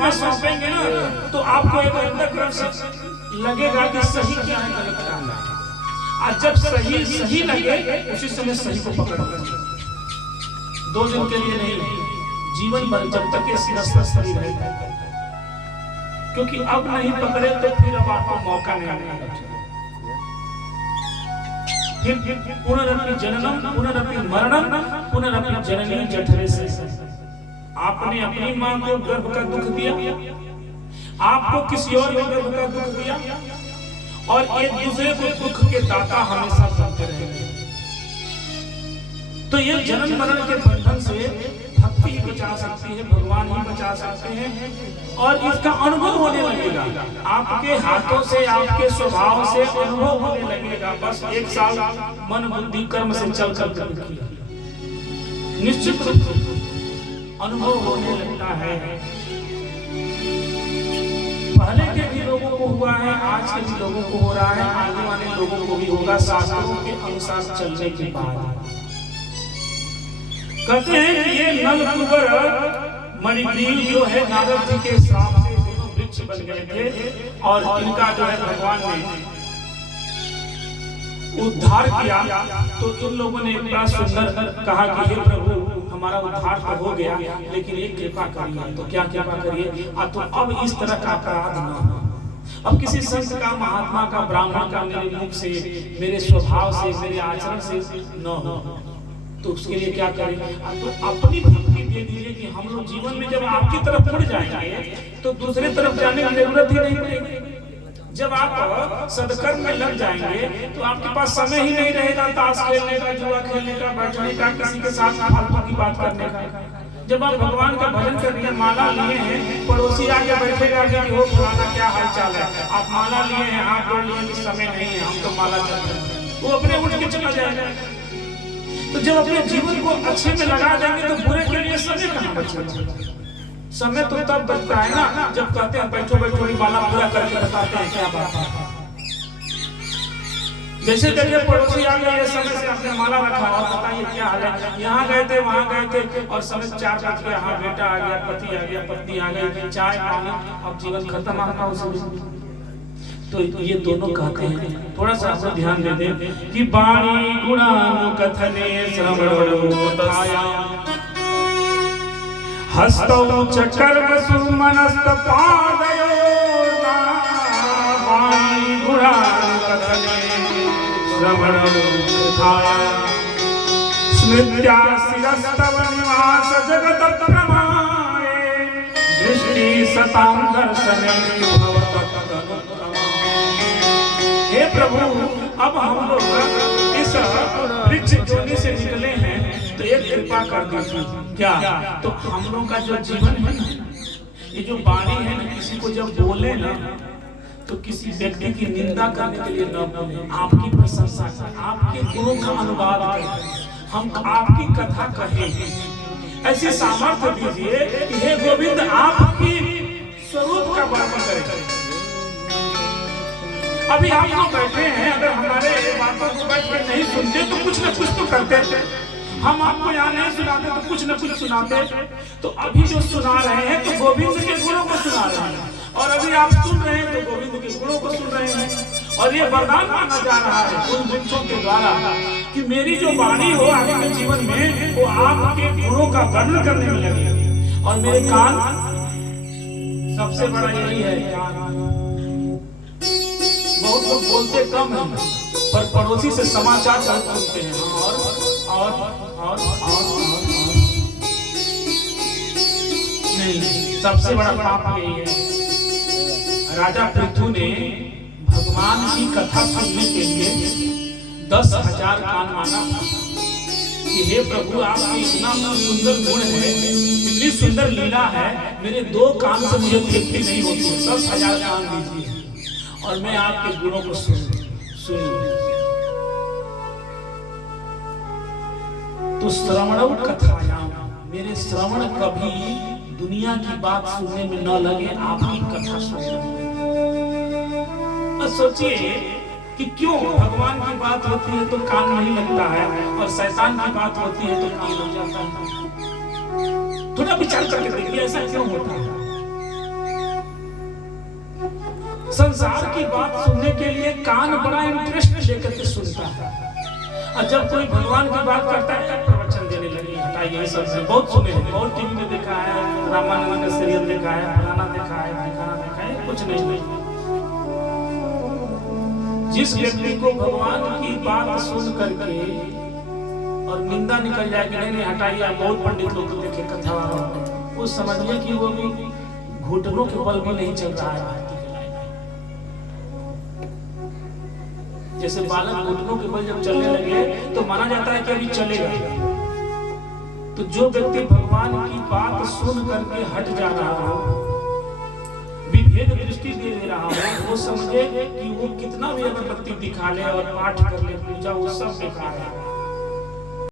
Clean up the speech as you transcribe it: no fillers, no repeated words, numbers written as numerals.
में सौंपेंगे ना तो आपको एक अंतःकरण से लगेगा कि सही क्या है गलत क्या है। और जब सही सही लगे उसी समय सही को पकड़ लो। 2 दिन के लिए नहीं, जीवन भर जब तक ये सिरस्ता सही रहेगा। क्योंकि अब नहीं पकड़े तो फिर अब आपको मौका नहीं मिलेगा। फिर पुनरपि जननम पुनरपि मरणम पुनरपि जननी जठरे से। आपने अपनी मां को गर्भ का दुख दिया, आपको किसी और को गर्भ का दुख दिया, और एक दूसरे को दुख के दाता हमेशा बनते रहेंगे। तो ये जन्म मरण के बंधन से भक्ति ही बचा सकती है, भगवान ही बचा सकते हैं। और इसका अनुभव होने लगेगा आपके हाथों से, आपके स्वभाव से अनुभव होने लगेगा। बस 1 साल मन बुद्धि कर्म से चल कर किया, निश्चित रूप से अनुभव होने लगता है। पहले के भी लोगों को हुआ है, आज के भी लोगों को हो रहा है, आने वाले लोगों को भी होगा, शास्त्रों के अनुसार चलने के बाद। कहते हैं कि ये नल कुबर मणिग्रीव जो है नारद जी के श्राप से दोनों वृक्ष बन गए थे, और इनका जो है भगवान ने उद्धार किया। तो इन लोगों ने बड़ा सुंदर कहा कि हे प्रभु, हमारा उद्धार तो हो गया, लेकिन एक कृपा करिए। तो क्या कृपा करिए? तो अब इस तरह का अपराध न हो। अब किसी संत का, महात्मा का, ब्राह्मण का मेरे मुख से, मेरे स्वभाव से, मेरे आचरण से न हो। तो उसके लिए क्या करें? तो अपनी भक्ति दे दीजिए कि हम लोग जीवन में जब आपकी तरफ मुड़ जाएंगे तो दूसरे तरफ जाने की जरूरत ही नहीं पड़ेगी। जब आप सदकर्म में लग जाएंगे तो आपके पास समय ही नहीं रहेगा ताश खेलने का, जुआ खेलने का, बैठने का, किसी के साथ फालतू की बात करने का। जब आप भगवान का भजन कर रहे हैं, माला लिए हैं, पड़ोसी आके बैठेगा कि वो फलाना क्या हाल चाल है, आप माला लिए हैं, हाथ जोड़ लिए, समय नहीं है, हम तो माला चल रहे हैं, वो अपने उठ के चला जाएगा। तो जब अपने जीवन को अच्छे में लगा देंगे तो बुरे के लिए समय कहाँ बचेगा? समय तो तब बचता है ना जब कहते हैं बैठो बैठो ही माला पूरा करके बताते हैं क्या बात है। जैसे देखिए पड़ोसी आ गए, समय से आपने माला रखा और बताइए क्या हाल है, यहाँ गए थे वहाँ गए थे, और समय 4 बज गया, हाँ बेटा आ गया, पति आ गया, पत्नी आ गई, चाय पानी, अब जीवन खत्म आपका उसी। तो ये दोनों कहते हैं, थोड़ा सा आप ध्यान दे दें कि वाणी गुणानुकथने श्रवणोपथाया हस्तौ च कर्मसु मनस्तपादयोर्ना। वाणी गुणानुकथने श्रवणोपथाया स्मृत्या शिरस्तव निवास जगत प्रमाणे दृष्टि सतां दर्शने भवतः। हे प्रभु, अब हम लोग इस वृक्ष जोनी से निकले हैं तो एक कृपा कर दीजिए। क्या? तो हम लोग का जो जीवन है ना, ये जो वाणी है ना, किसी को जब बोले ना तो किसी व्यक्ति की निंदा करने के लिए न बोले, आपकी प्रशंसा करें, आपके गुणों का अनुवाद करें, हम आपकी कथा कहें। ऐसी सामर्थ्य दीजिए कि हे गोविंद आपकी स्वरूप का वर्णन करें। अभी आप लोग बैठे हैं, अगर हमारे बातों को बैठ के नहीं सुनते तो कुछ न कुछ तो करते, हम आपको यहाँ नहीं सुनाते तो कुछ न कुछ सुनाते। तो अभी जो सुना रहे हैं तो गोविंद के गुणों को सुना रहे हैं, और अभी आप सुन रहे हैं तो गोविंद के गुणों को सुन रहे हैं। और ये वरदान माना जा रहा है उन वृक्षों के द्वारा कि मेरी जो वाणी हो आगे के जीवन में वो आपके गुणों का वर्णन करने में लगे। और मेरे कान, सबसे बड़ा यही है कान। बहुत लोग बोलते कम हैं पर पड़ोसी से समाचार बहुत सुनते हैं। और नहीं, सबसे बड़ा पाप यही है। राजा पृथु ने भगवान की कथा सुनने के लिए 10,000 कान मांगा कि हे प्रभु, आपकी इतना सुंदर गुण है, इतनी सुंदर लीला है, मेरे 2 कान से मुझे तृप्ति नहीं होती है, 10,000 कान दीजिए और मैं आपके गुणों को सुनूं। तो श्रवण कथायाम, मेरे श्रवण कभी दुनिया की बात सुनने में न लगे, आपकी कथा सुनने। सोचिए कि क्यों भगवान की बात होती है तो कान नहीं लगता है, और शैतान की बात होती है तो कान लग जाता है। थोड़ा विचार करके देखिए ऐसा क्यों होता है। संसार की बात सुनने के लिए कान बड़ा इंटरेस्ट लेकर के सुनता है, और जब कोई भगवान की बात करता है प्रवचन देने लगे, हटाइए सब से बहुत सुने हैं, बहुत टीवी में देखा है, रामायण का सीरियल देखा है, फलाना देखा है, दिखाना देखा है, कुछ नहीं। जिस व्यक्ति को भगवान की बात सुन करके और निंदा निकल जाएगी, नहीं हटाइए, बहुत पंडित लोग देखे कथा, वो समझिए कि वो भी घुटनों के बल भी नहीं चल रहा है। जैसे बालक घुटनों के बल जब चलने लगे तो माना जाता है कि अभी चलेगा। तो जो व्यक्ति भगवान की बात सुन करके हट जा रहा हो, विभेद दृष्टि दे रहा हो, वो समझे कि वो कितना भी अगरबत्ती दिखा ले और पाठ कर ले, पूजा, वो सब बेकार है।